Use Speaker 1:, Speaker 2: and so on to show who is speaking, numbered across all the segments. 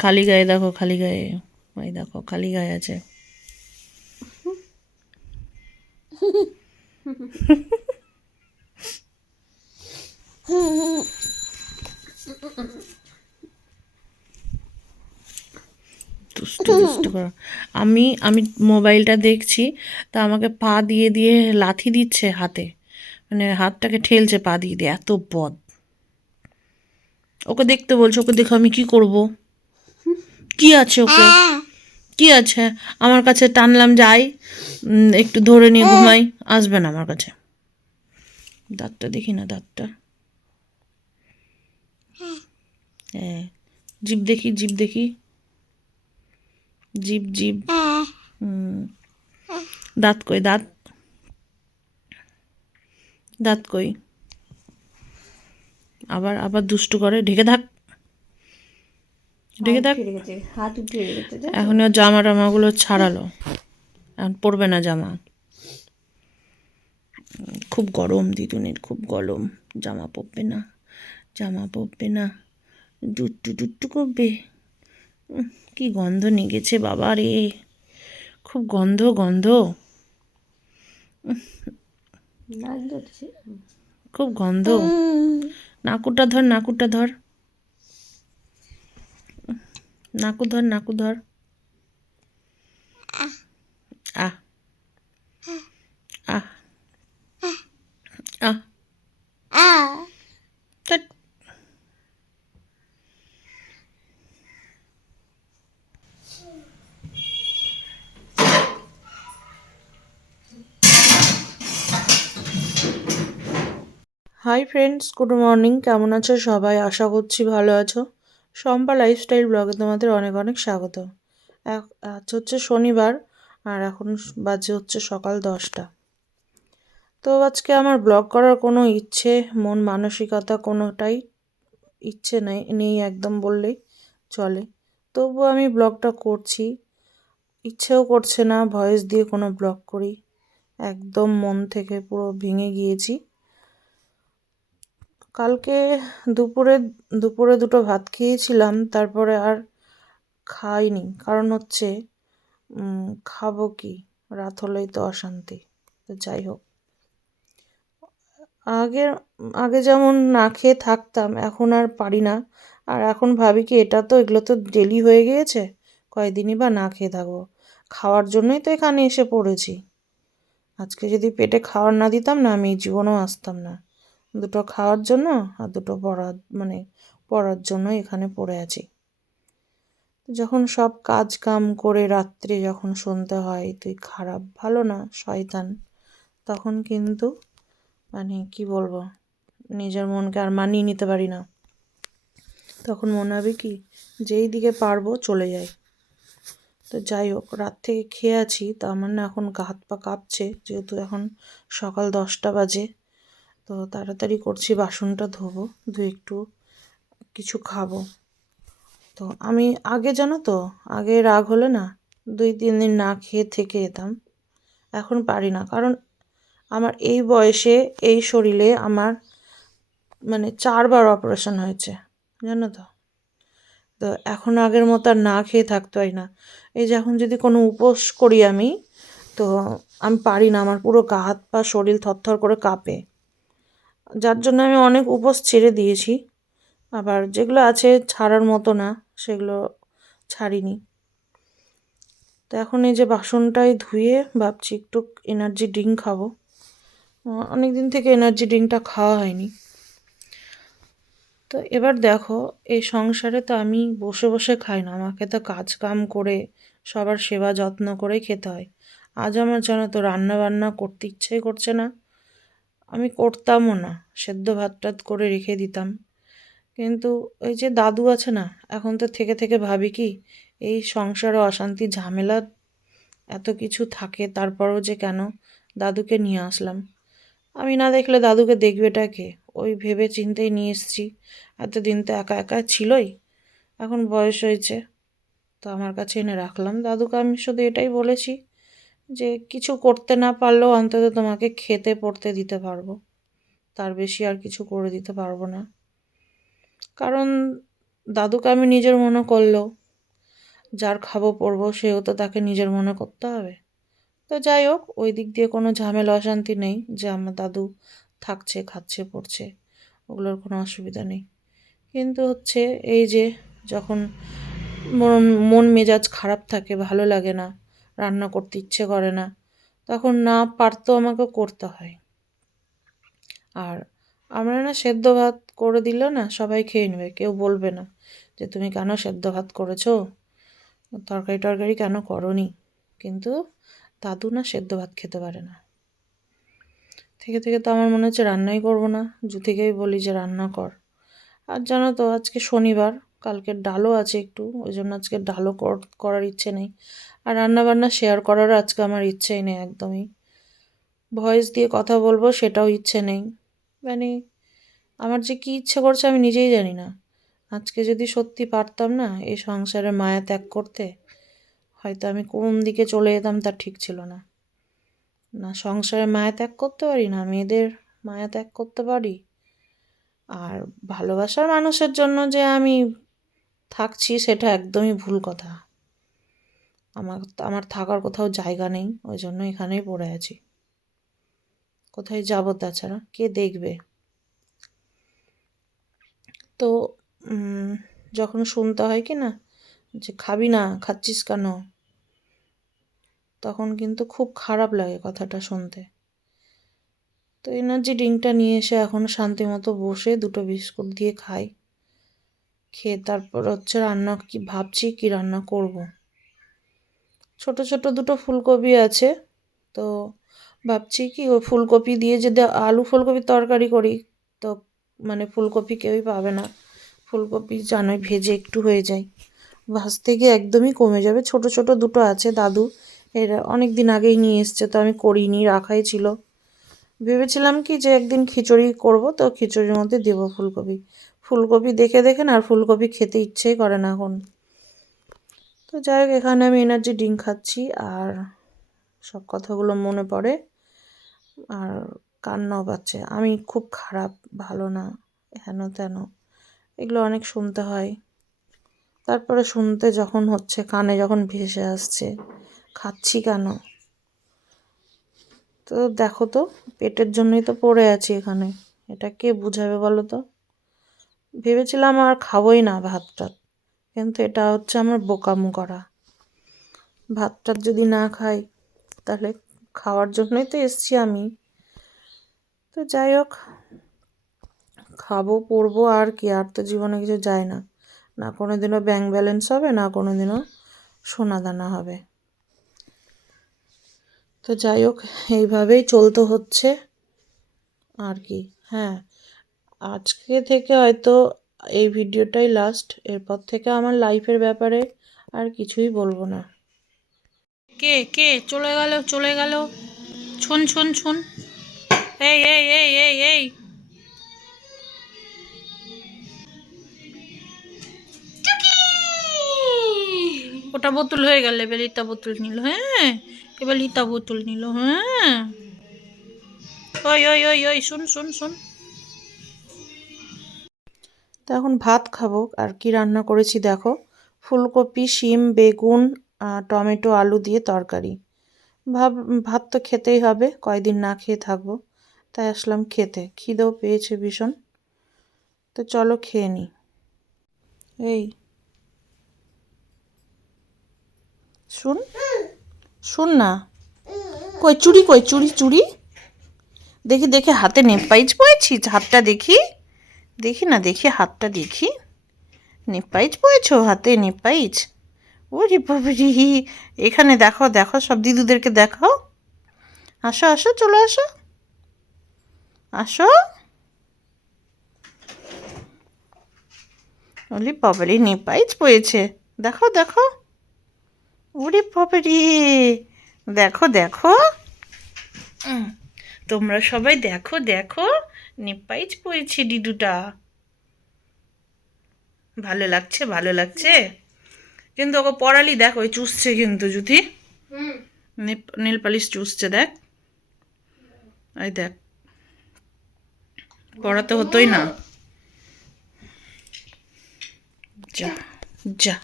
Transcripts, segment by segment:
Speaker 1: খালি গায়ে দেখো, খালি গায়ে। ওই দেখো, খালি গায়ে আছে। আমি আমি মোবাইলটা দেখছি, তা আমাকে পা দিয়ে দিয়ে লাথি দিচ্ছে হাতে। মানে হাতটাকে ঠেলছে, পা দিয়ে দিয়ে। এত বদ। ওকে দেখতে বলছো, ওকে দেখো আমি কি করব? কি আছে ওকে? কি আছে? আমার কাছে টানলাম যাই। একটু ধরে নিয়ে ঘুমাই। আসবে না আমার কাছে। দাঁতটা দেখি না দাঁতটা। হ্যাঁ। জিভ দেখি জিভ দেখি। জিভ জিভ। হুম। দাঁত কই দাঁত? দাঁত কই? আবার আবার দুষ্টু করে ঢেকে থাক।
Speaker 2: উঠে গেছে হাত উঠে গেছে
Speaker 1: এখন জামা টামাগুলো ছাড়ালো। এখন পরবে না জামা। খুব গরম দিদুনের খুব গরম। জামা পরবে না জামা পরবে না ডুট্টু ডুট্টু করবে। কি গন্ধ নেগেছে বাবা রে। খুব গন্ধ গন্ধ। খুব গন্ধ। নাকুরটা ধর নাকুরটা ধর। নাকু ধর নাকু ধর। আহ। আহ। আহ। হাই ফ্রেন্ডস গুড মর্নিং কেমন আছো সবাই? আশা করছি ভালো আছো। শম্পা লাইফস্টাইল ব্লগে তোমাদের অনেক অনেক স্বাগত। আজ হচ্ছে শনিবার আর এখন বাজে হচ্ছে সকাল দশটা। তো আজকে আমার ব্লগ করার কোনো ইচ্ছে, মন মানসিকতা কোনোটাই ইচ্ছে নেই নেই একদম বললেই চলে। তবুও আমি ব্লগটা করছি। ইচ্ছেও করছে না, ভয়েস দিয়ে কোনো ব্লগ করি। একদম মন থেকে পুরো ভেঙে গিয়েছি। কালকে দুপুরে দুপুরে দুটো ভাত খেয়েছিলাম, তারপরে আর খাইনি। কারণ হচ্ছে খাব কি? রাত হলেই তো অশান্তি। তো যাই হোক। আগে আগে যেমন না খেয়ে থাকতাম, এখন আর পারি না। আর এখন ভাবি কি, এটা তো এগুলো তো ডেলি হয়ে গিয়েছে, কয়দিনই বা না খেয়ে থাকব। খাওয়ার জন্যই তো এখানে এসে পড়েছি। আজকে যদি পেটে খাওয়ার না দিতাম না, আমি জীবনেও আসতাম না। দুটো খাওয়ার জন্য আর দুটো পড়ার মানে পড়ার জন্য এখানে পড়ে আছি। যখন সব কাজ কাম করে রাত্রে যখন শুনতে হয়, তুই খারাপ, ভালো না, শয়তান, তখন কিন্তু মানে কি বলব, নিজের মনকে আর মানিয়ে নিতে পারি না। তখন মনে হবে কি, যেই দিকে পারব চলে যাই। তো যাই হোক, রাত থেকে খেয়ে আছি তো আমার না এখন গা হাত পা কাঁপছে, যেহেতু এখন সকাল দশটা বাজে। তো তাড়াতাড়ি করছি, বাসনটা ধোবো, ধুয়ে একটু কিছু খাব। তো আমি আগে জানো তো, আগে রাগ হলে না দুই, তিন দিন না খেয়ে থেকে যেতাম। এখন পারি না, কারণ আমার এই বয়সে, এই শরীরে আমার মানে চারবার অপারেশন হয়েছে, জানো তো। তো এখন আগের মতো আর না খেয়ে থাকতে হয় না। এই যে এখন যদি কোনো উপোস করি আমি, তো আমি পারি না, আমার পুরো গা, হাত, পা, শরীর থরথর করে কাঁপে। যার জন্য আমি অনেক উপোস ছেড়ে দিয়েছি। আবার যেগুলো আছে ছাড়ার মতো না, সেগুলো ছাড়িনি। তো এখন এই যে বাসনটাই ধুয়ে ভাবছি একটু এনার্জি ড্রিঙ্ক খাব। অনেক দিন থেকে এনার্জি ড্রিঙ্কটা খাওয়া হয়নি। তো এবার দেখো, এই সংসারে তো আমি বসে বসে খাই না, আমাকে তো কাজ কাম করে, সবার সেবা যত্ন করে খেতে হয়। আজ আমার জানো তো রান্না বান্না করতে ইচ্ছেই করছে না। আমি করতামও না, সেদ্ধ ভাত টাত করে রেখে দিতাম। কিন্তু ওই যে দাদু আছে না, এখন তো থেকে থেকে ভাবি কি, এই সংসারে অশান্তি, ঝামেলা এত কিছু থাকে, তারপরও যে কেন দাদুকে নিয়ে আসলাম। আমি না দেখলে দাদুকে দেখবেটা কে? ওই ভেবে চিন্তেই নিয়ে এসেছি, এতদিন তো একা একা ছিলই, এখন বয়স হয়েছে, তো আমার কাছে এনে রাখলাম। দাদুকে আমি শুধু এটাই বলেছি যে কিছু করতে না পারলেও অন্তত তোমাকে খেতে, পড়তে দিতে পারব। তার বেশি আর কিছু করে দিতে পারব না। কারণ দাদুকে আমি নিজের মনে করলেও যার খাব পড়ব সেও তো তাকে নিজের মনে করতে হবে। তো যাই হোক, ওই দিক দিয়ে কোনো ঝামেলা, অশান্তি নেই যে আমার দাদু থাকছে, খাচ্ছে, পড়ছে, ওগুলোর কোনো অসুবিধা নেই। কিন্তু হচ্ছে এই যে যখন মন মেজাজ খারাপ থাকে, ভালো লাগে না রান্না করতে ইচ্ছে করে না। তখন না পারতেও আমাকে করতে হয়। আর আমরা না সেদ্ধ ভাত করে দিলে না সবাই খেয়ে নেবে, কেউ বলবে না যে তুমি কেন সেদ্ধ ভাত করেছ? তরকারি টরকারি কেন করনি? কিন্তু দাদু না সেদ্ধ ভাত খেতে পারে না। থেকে থেকে তো আমার মনে হচ্ছে রান্নাই করব না। জু থেকেই বলি যে রান্না কর। আর জানো তো আজকে শনিবার কালকের ডালও আছে একটু ওই জন্য আজকে ডালও কর- করার ইচ্ছে নেই। আর রান্না বান্না শেয়ার করারও আজকে আমার ইচ্ছেই নেই একদমই। ভয়েস দিয়ে কথা বলব, সেটাও ইচ্ছে নেই। মানে আমার যে কী ইচ্ছে করছে আমি নিজেই জানি না। আজকে যদি সত্যি পারতাম না এই সংসারে মায়া ত্যাগ করতে, হয়তো আমি কোন দিকে চলে যেতাম তার ঠিক ছিল না। না সংসারে মায়া ত্যাগ করতে পারি, না মেয়েদের মায়া ত্যাগ করতে পারি। আর ভালোবাসার মানুষের জন্য যে আমি থাকছি সেটা একদমই ভুল কথা। আমার আমার থাকার কোথাও জায়গা নেই, ওই জন্য এখানেই পড়ে আছি। কোথায় যাব তাছাড়া? কে দেখবে? তো যখন শুনতে হয় কি না, যে খাবি না, খাচ্ছিস কেন? তখন কিন্তু খুব খারাপ লাগে কথাটা শুনতে। তো এনার্জি ড্রিঙ্কটা নিয়ে এসে এখন শান্তি মতো বসে দুটো বিস্কুট দিয়ে খাই। খেয়ে তারপর হচ্ছে রান্না কি ভাবছি কি রান্না করব। ছোট ছোট দুটো ফুলকপি আছে, তো ভাবছি কি ওই ফুলকপি দিয়ে যদি আলু ফুলকপির তরকারি করি, তো মানে ফুলকপি কেউই পাবে না। ফুলকপি জানোই ভেজে একটু হয়ে যায়। ভাজতে গিয়ে একদমই কমে যাবে। ছোট ছোট দুটো আছে দাদু, এরা অনেক দিন আগেই নিয়ে এসছে, তো আমি করিনি, রাখাই ছিল। ভেবেছিলাম কি যে একদিন খিচুড়ি করব, তো খিচুড়ির মধ্যে দেবো ফুলকপি। ফুলকপি দেখে দেখে না, আর ফুলকপি খেতে ইচ্ছেই করে না এখন। তো যাই হোক, এখানে আমি এনার্জি ড্রিঙ্ক খাচ্ছি, আর সব কথাগুলো মনে পড়ে, আর কান্নাও পাচ্ছে। আমি খুব খারাপ, ভালো না, হেন তেন। এগুলো অনেক শুনতে হয়। তারপরে শুনতে যখন হচ্ছে, কানে যখন ভেসে আসছে, খাচ্ছি কেন? তো দেখো তো, পেটের জন্যই তো পড়ে আছি এখানে। এটা কে বুঝাবে বলো তো? ভেবেছিলাম আর খাবোই না ভাতটা, কিন্তু এটা হচ্ছে আমার বোকামু করা। ভাত টাত যদি না খাই, তাহলে খাওয়ার জন্যই তো এসছি আমি। তো যাই হোক, খাব পরবো আর কি, আর তো জীবনে কিছু যায় না। না কোনো দিনও ব্যাংক ব্যালেন্স হবে, না কোনো দিনও সোনা দানা হবে। তো যাই হোক, এইভাবেই চলতে হচ্ছে। আর কি হ্যাঁ। আজকে থেকে হয়তো এই ভিডিওটাই লাস্ট এরপর থেকে আমার লাইফের ব্যাপারে আর কিছুই বলব না। কে কে? চলে গেল চলে গেল। শুন শুন শুন। এই এই এই এই এই। ওটা বোতল হয়ে গেল, এবার ইতা বোতল নিল হ্যাঁ? এবার ইতা বোতল নিল হ্যাঁ? ওই ওই ওই ওই, শুন শুন শুন। তো এখন ভাত খাব। আর কি রান্না করেছি দেখো? ফুলকপি, শিম, বেগুন টমেটো, আলু দিয়ে তরকারি। ভাব, ভাত তো খেতেই হবে, কয়দিন না খেয়ে থাকব। তাই আসলাম খেতে। খিদেও পেয়েছে ভীষণ। তো চলো খেয়ে নিই এই। শুন। শুন না। কই চুড়ি কই চুড়ি চুড়ি দেখি, দেখে, হাতে নেপাইজ পয়েছিস হাতটা দেখি। দেখি না, দেখি হাতটা দেখি। নেপাইজ পয়েছো হাতে নেপাইজ ওরে বাবারি, এখানে দেখো দেখো সব দিদুদেরকে দেখাও। আসো আসো, চলে আসো। আসো। ওলি বাবারি নেপাইজ পয়েছে দেখো দেখো ওরে বাবারি, দেখো দেখো। তোমরা সবাই দেখো দেখো। নেপাইজ পড়েছে ডিডুটা। ভালো লাগছে ভালো লাগছে। কিন্তু ওকে পড়ালি দেখ ওই চুষছে কিন্তু যদি নেল পালিশ চুষছে দেখ। ওই দেখ। পড়াতে হতোই না। যা যা।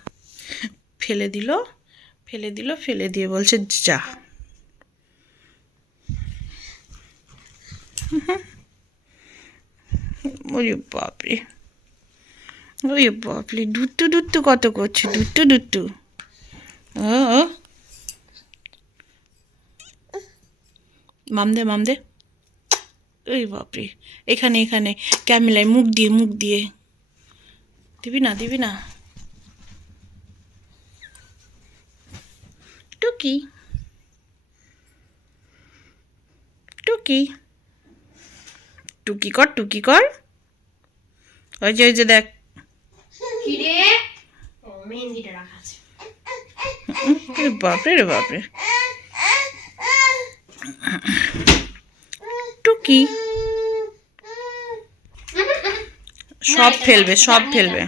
Speaker 1: ফেলে দিল ফেলে দিল ফেলে দিয়ে বলছে যা। ওরে বাপরে। ওরে বাপরে, দুট্টু দুট্টু কত করছে? দুট্টু দুট্টু। ও ও। মাম দে মাম দে। ওই বাপরে, এখানে এখানে। ক্যামেলায় মুখ দিয়ে মুখ দিয়ে। দিবি না দিবি না। টুকি। টুকি। টুকি কর টুকি কর। ওই যে ওই যে দেখ। বাপরে রে বাপরে। টুকি। সব ফেলবে সব ফেলবে।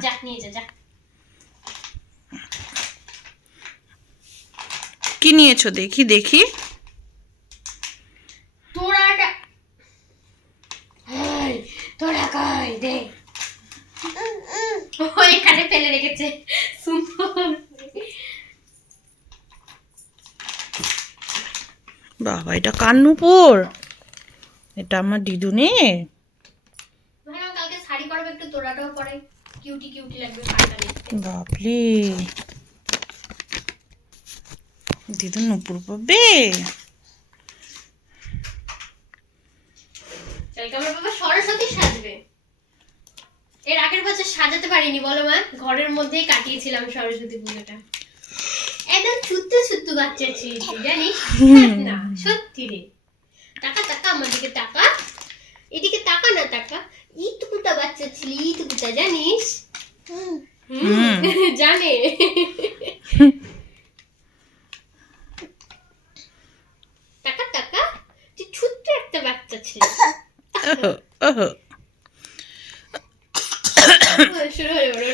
Speaker 1: কি নিয়েছো দেখি দেখি
Speaker 2: তোরা এটা হাই, তোরা কই দে ও এখানে সুন্দর
Speaker 1: বাবা এটা কান্নুপুর এটা আমার দিদুনে
Speaker 2: ভাই কালকে শাড়ি পরবে একটু তোরাটাও পরে। কিউটি কিউটি লাগবে শাড়িটা
Speaker 1: দিদুন নুপুর পাবে
Speaker 2: সরস্বতী বছর সাজাতে পারিনি বলো মা ঘরের মধ্যেই কাটিয়েছিলাম সরস্বতী পুজোটা। একদম বাচ্চা ছিল জানিস? না সত্যি রে। টাকা টাকা আমার দিকে টাকা। এদিকে টাকা না টাকা ইটুকুটা বাচ্চা ছিল ইটুকুটা জানিস? জানে। টাকা টাকা তুই ছোট্ট একটা বাচ্চা ছিল।
Speaker 1: ওহো, ওহো।
Speaker 2: শুরু হয়ে গেল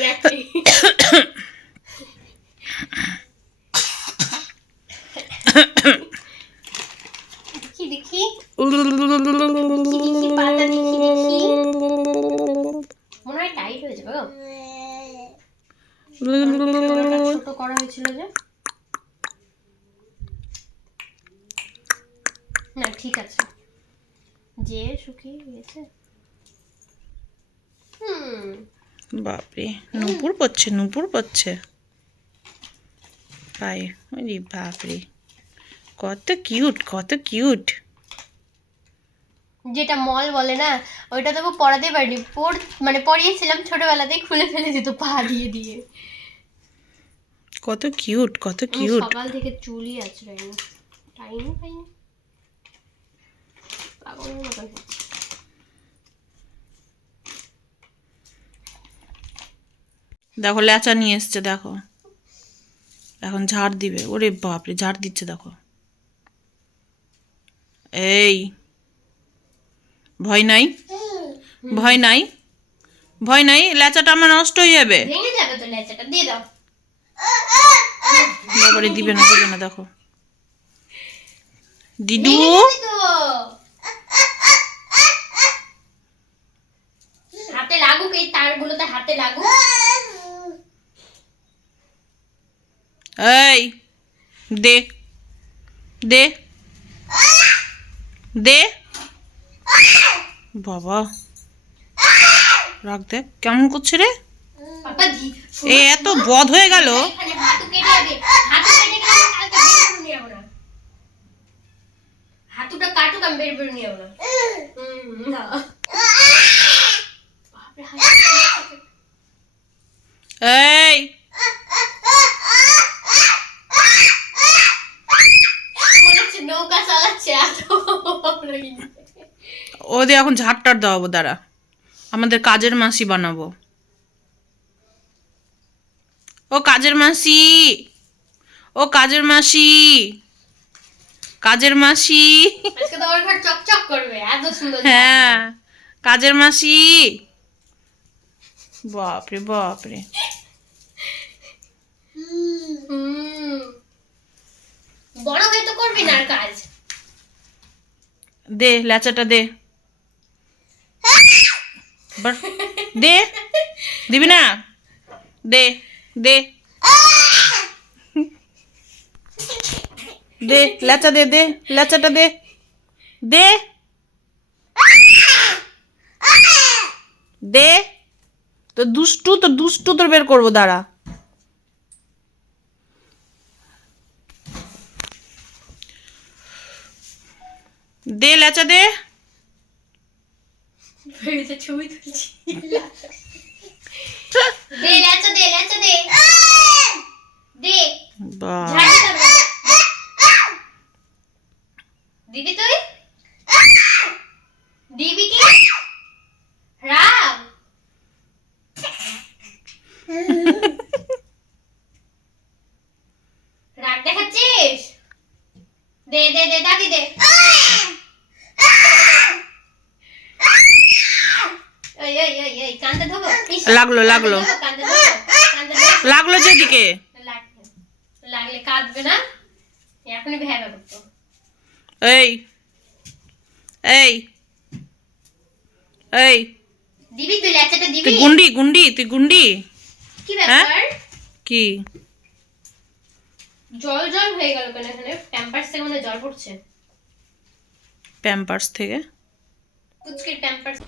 Speaker 2: মনে হয় টাইট হয়ে যাবে ছোট করা হয়েছিল যে না, ঠিক আছে। যে শুকিয়ে গেছে হুম।
Speaker 1: বাপরে নুপুর পড়ছে নুপুর পড়ছে। পায়ে ওরে বাপরে। কত কিউট কত কিউট
Speaker 2: যেটা মল বলে না ওইটা তো পড়াতে পারিনি। পড় মানে পড়িয়েছিলাম ছোটবেলাতেই খুলে ফেলে দিত পা দিয়ে দিয়ে।
Speaker 1: কত কিউট কত কিউট
Speaker 2: সকাল থেকে চুলই আছড়াই না টাইমই পাইনি। পাগলের মতন
Speaker 1: দেখো ল্যাচা নিয়ে এসছে দেখো। এখন ঝাড় দিবে। ওরে বাপরে ঝাড় দিচ্ছে দেখো। এই। ভয় নাই? ভয় নাই? ভয় নাই? ল্যাচাটা আমার নষ্ট হয়ে যাবে।
Speaker 2: ভেঙে যাবে তো লেচাটা দিয়ে দাও।
Speaker 1: বাবারে দিবে না দিবে না দেখো। দিদু?
Speaker 2: হাতে লাগুক এই তারগুলোতে হাতে লাগুক।
Speaker 1: এই দে দে দে। বাবা রাখ দেখ কেমন করছে রে? এ এত বধ হয়ে গেল।
Speaker 2: হাতুটা কাটুক আমি বের নিয়ে না।
Speaker 1: এই
Speaker 2: মনে হচ্ছে নৌকা চালাচ্ছে।
Speaker 1: ওদের এখন ঝাড়টার দেওয়াবো দাঁড়া। আমাদের কাজের মাসি বানাবো। ও কাজের মাসি! ও কাজের মাসি! কাজের মাসি!
Speaker 2: চকচক করবে এত সুন্দর
Speaker 1: হ্যাঁ। কাজের মাসি! বাপরে বাপরে।
Speaker 2: হুম। বড় হয়ে তো করবি না আর কাজ?
Speaker 1: দে, ল্যাচাটা দে। দে। দিবি না? দে দে। দে লেচা দে দে লেচাটা দে। দে। দে। তো দুষ্টু তো দুষ্টু তোর বের করব, দাঁড়া। দে লেচা দে।
Speaker 2: ছবি তুলছি। দে লেচা দে লেচা দে
Speaker 1: বা
Speaker 2: ঝাড়ি খাবে। দিবি তুই দিবি কি রাগ রাগ দেখাচ্ছিস দে দে দে দাদি দে ওই ওই ওই ওই কান্দে ধোবো ইস,
Speaker 1: লাগল, লাগল। লাগল যেদিকে
Speaker 2: লাগবে লাগলে কাঁদবে না। এখনই ভেবে করতো
Speaker 1: এই এই এই।
Speaker 2: দিবি তুই দিবি?
Speaker 1: তুই গুন্ডি গুন্ডি তুই গুন্ডি।
Speaker 2: কি ব্যাপার?
Speaker 1: কি?
Speaker 2: জল জল হয়ে গেল কেন এখানে? প্যাম্পার্স থেকে মনে জল পড়ছে।
Speaker 1: প্যাম্পার্স থেকে?
Speaker 2: পুচকির প্যাম্পার্স